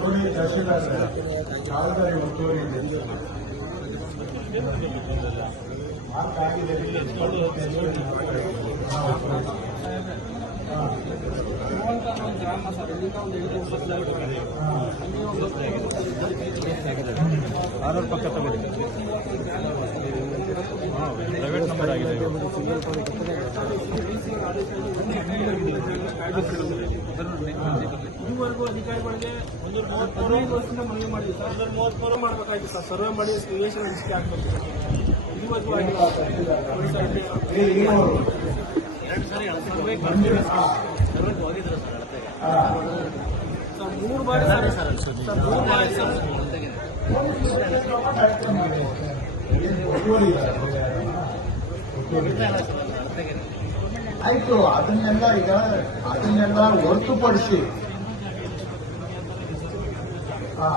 ನೋಡಿ ತಹಶೀಲ್ದಾರ್ ಕಾಲದಲ್ಲಿ ಒತ್ತುವರಿ ಇದೆ ಮಾರ್ಕ್ ಆಗಿದೆ ಆಧಾರ್ ಪಕ್ಕ ತಗೊಳ್ಳಿ. ಪ್ರೈವೇಟ್ ನಂಬರ್ ಆಗಿದೆ ಇದುವರೆಗೂ ಅಧಿಕಾರಿಗಳಿಗೆ ಒಂದು ಹದಿನೈದು ವರ್ಷದಿಂದ ಮನವಿ ಮಾಡಿದ್ವಿ ಸರ್. ಅದರ ಮೂವತ್ಮೂರು ಮಾಡಬೇಕಾಗಿತ್ತು ಸರ್. ಸರ್ವೆ ಮಾಡಿ ನಿವೇಶನ ಹಂಚಿಕೆ ಆಗ್ಬೇಕು ಇದುವರೆಗೂ ಆಗಿಲ್ಲ. ಏ, ಏನವರು? ಹಾ. ಸರ್ ಸರ್ ಮೂರು ಬಾರಿ ಸರ್ ಒತ್ತುವರಿ ಇದೆ. ಒತ್ತುವರಿ ಇದೆ. ಆಯ್ತು ಅದನ್ನೆಲ್ಲ ಈಗ ಅದನ್ನೆಲ್ಲ ಹೊರತುಪಡಿಸಿ ಹಾ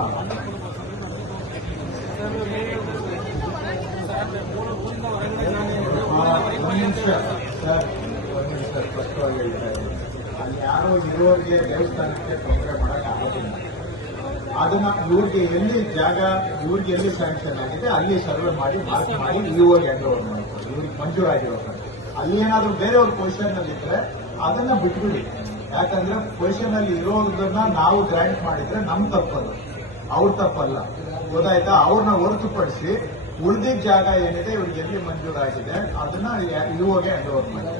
ಸರ್ ಮೂರು ಊರಿಂದ ಹೊರಗಡೆ ನಾನು ಆ, ಒಂದು ನಿಮಿಷ ಸರ್ ಒಂದು ನಿಮಿಷ ಸ್ಪಷ್ಟವಾಗಿ ಹೇಳ್ತಾ ಇದ್ದೀನಿ. ಅಲ್ಲಿ ಯಾರೋ ಇರೋರಿಗೆ ದೇವಸ್ಥಾನಕ್ಕೆ ತೊಂದರೆ ಮಾಡಕ್ ಆಗೋದಿಲ್ಲ. ಅದನ್ನ ಇವ್ರಿಗೆ ಎಲ್ಲಿ ಜಾಗ, ಇವ್ರಿಗೆ ಎಲ್ಲಿ ಸ್ಯಾಂಕ್ಷನ್ ಆಗಿದೆ, ಅಲ್ಲಿ ಸರ್ವೆ ಮಾಡಿ, ಮಾರ್ಕ್ ಮಾಡಿ ಇವ್ರಿಗೆ ಹ್ಯಾಂಡ್ ಓವರ್ ಮಾಡ್ತಾರೆ ಇವ್ರಿಗೆ ಮಂಜೂರಾಗಿರೋ ಅಲ್ಲಿ ಏನಾದ್ರೂ ಬೇರೆಯವ್ರ ಪೊಸಿಷನ್ ಅಲ್ಲಿ ಇದ್ರೆ ಅದನ್ನ ಬಿಟ್ಬಿಡಿ. ಯಾಕಂದ್ರೆ ಪೊಸಿಷನ್ ಅಲ್ಲಿ ಇರೋದನ್ನ ನಾವು ಗ್ರ್ಯಾಂಟ್ ಮಾಡಿದ್ರೆ ನಮ್ ತಪ್ಪದು. ಅವ್ರ ತಪ್ಪಲ್ಲ. ಗೊತ್ತಾಯ್ತಾ? ಅವ್ರನ್ನ ಹೊರತುಪಡಿಸಿ ಉಳಿದಿದ್ದ ಜಾಗ ಏನಿದೆ, ಇವ್ರಿಗೆ ಎಲ್ಲಿ ಮಂಜೂರಾಗಿದೆ, ಅದನ್ನ ಇವಾಗ ಹ್ಯಾಂಡ್ ಓವರ್ ಮಾಡಿ